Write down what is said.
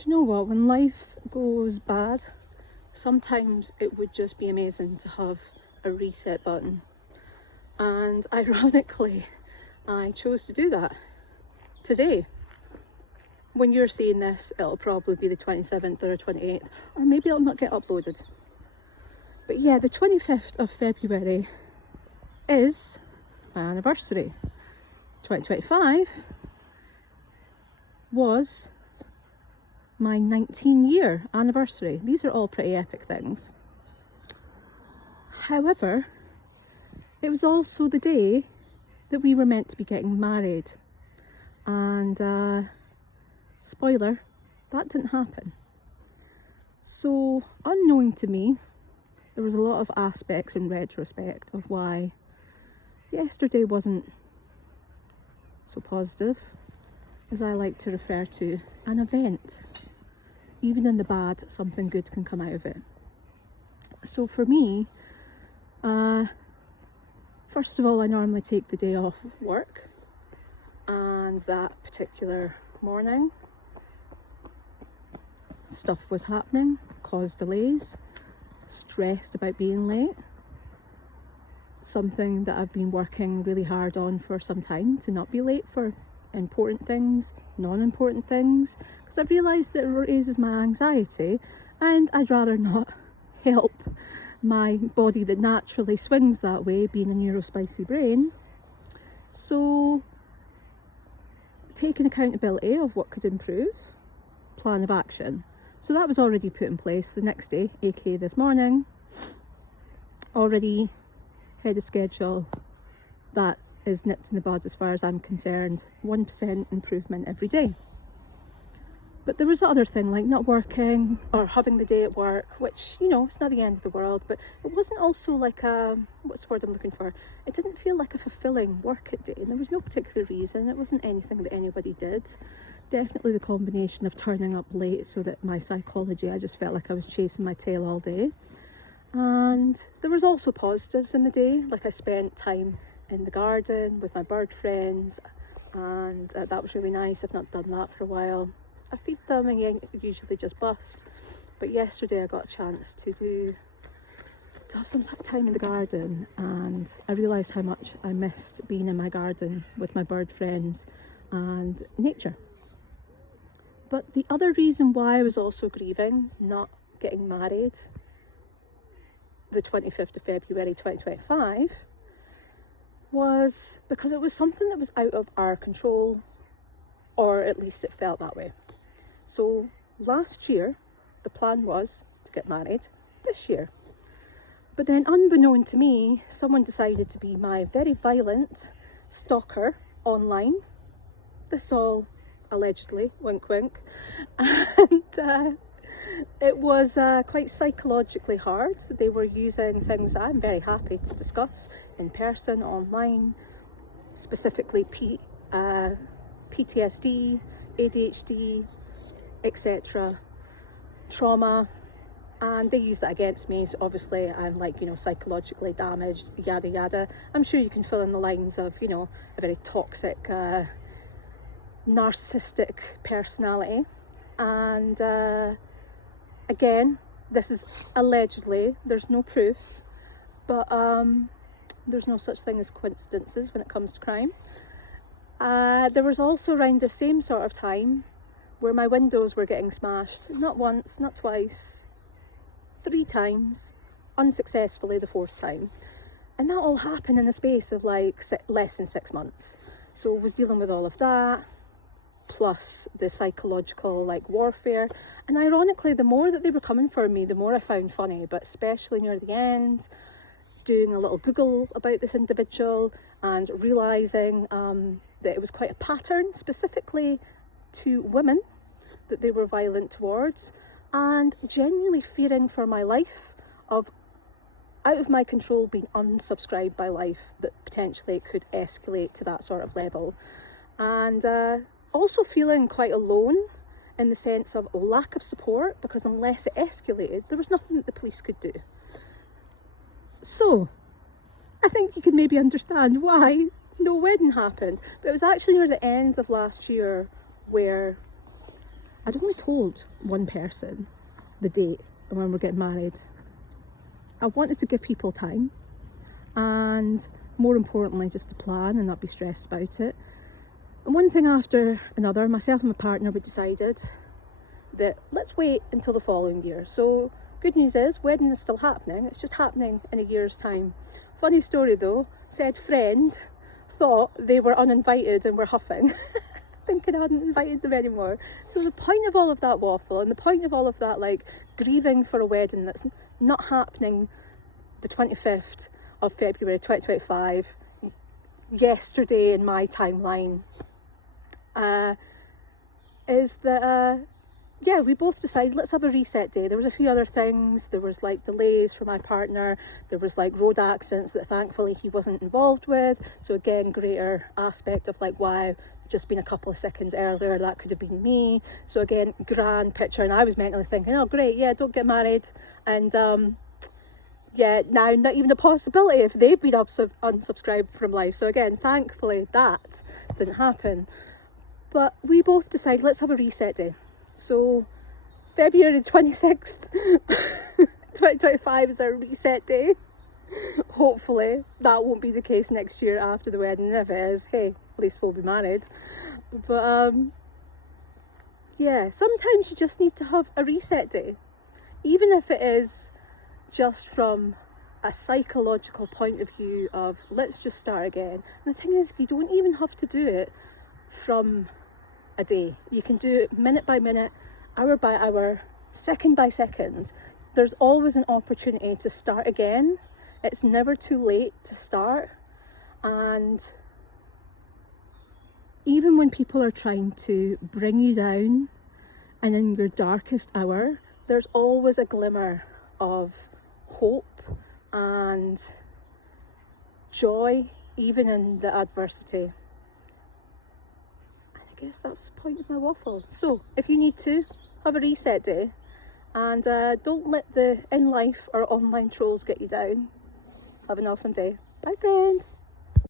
Do you know what, when life goes bad, sometimes it would just be amazing to have a reset button. And ironically, I chose to do that today. When you're seeing this, it'll probably be the 27th or 28th, or maybe it'll not get uploaded. But yeah, the 25th of February is my anniversary. 2025 was my 19-year anniversary. These are all pretty epic things. However, it was also the day that we were meant to be getting married. And spoiler, that didn't happen. So, unknowing to me, there was a lot of aspects in retrospect of why yesterday wasn't so positive, as I like to refer to an event. Even in the bad, something good can come out of it. So for me, first of all, I normally take the day off work, and that particular morning, stuff was happening, caused delays, stressed about being late. Something that I've been working really hard on for some time, to not be late for important things, non-important things, because I've realised that it raises my anxiety, and I'd rather not help my body that naturally swings that way, being a neurospicy brain. So taking accountability of what could improve, plan of action. So that was already put in place the next day, aka this morning. Already had a schedule that is nipped in the bud as far as I'm concerned. 1% improvement every day. But there was other thing like not working or having the day at work, which, you know, it's not the end of the world, but it wasn't also like a, what's the word I'm looking for? It didn't feel like a fulfilling work day, and there was no particular reason. It wasn't anything that anybody did. Definitely the combination of turning up late so that my psychology, I just felt like I was chasing my tail all day. And there was also positives in the day, like I spent time in the garden with my bird friends, and that was really nice. I've not done that for a while. I feed them and usually just bust, but yesterday I got a chance to have some time in the garden, and I realised how much I missed being in my garden with my bird friends and nature. But the other reason why I was also grieving not getting married the 25th of February 2025 was because it was something that was out of our control, or at least it felt that way. So last year, the plan was to get married this year. But then unbeknown to me, someone decided to be my very violent stalker online. This is all allegedly, wink wink. And it was quite psychologically hard. They were using things that I'm very happy to discuss in person, online, specifically PTSD, ADHD, etc., trauma, and they use that against me. So obviously I'm like, you know, psychologically damaged, yada yada. I'm sure you can fill in the lines of, you know, a very toxic, narcissistic personality. And again, this is allegedly, there's no proof, but there's no such thing as coincidences when it comes to crime. There was also around the same sort of time where my windows were getting smashed, not once, not twice, 3 times, unsuccessfully the 4th time. And that all happened in the space of like less than 6 months. So I was dealing with all of that, plus the psychological like warfare. And ironically, the more that they were coming for me, the more I found funny, but especially near the end, doing a little Google about this individual and realising that it was quite a pattern, specifically to women, that they were violent towards, and genuinely fearing for my life, of out of my control being unsubscribed by life, that potentially it could escalate to that sort of level. And also feeling quite alone in the sense of lack of support, because unless it escalated, there was nothing that the police could do. So I think you can maybe understand why no wedding happened. But it was actually near the end of last year where I'd only told one person the date and when we're getting married. I wanted to give people time, and more importantly, just to plan and not be stressed about it. And one thing after another, myself and my partner, we decided that let's wait until the following year. So good news is, wedding is still happening. It's just happening in a year's time. Funny story though, said friend thought they were uninvited and were huffing, thinking I hadn't invited them anymore. So the point of all of that waffle, and the point of all of that like grieving for a wedding that's not happening the 25th of February 2025, yesterday in my timeline, is that yeah, we both decided let's have a reset day. There was a few other things. There was like delays for my partner. There was like road accidents that thankfully he wasn't involved with. So again, greater aspect of like, wow, just been a couple of seconds earlier, that could have been me. So again, grand picture. And I was mentally thinking, oh great, yeah, don't get married. And yeah, now not even a possibility if they've been unsubscribed from life. So again, thankfully that didn't happen. But we both decided let's have a reset day. So February 26th, 2025 is our reset day. Hopefully that won't be the case next year after the wedding. If it is, hey, at least we'll be married. But yeah, sometimes you just need to have a reset day. Even if it is just from a psychological point of view of let's just start again. And the thing is, you don't even have to do it from a day. You can do it minute by minute, hour by hour, second by second. There's always an opportunity to start again. It's never too late to start. And even when people are trying to bring you down and in your darkest hour, there's always a glimmer of hope and joy, even in the adversity. I guess that was the point of my waffle. So if you need to, have a reset day, and don't let the in life or online trolls get you down. Have an awesome day. Bye friend.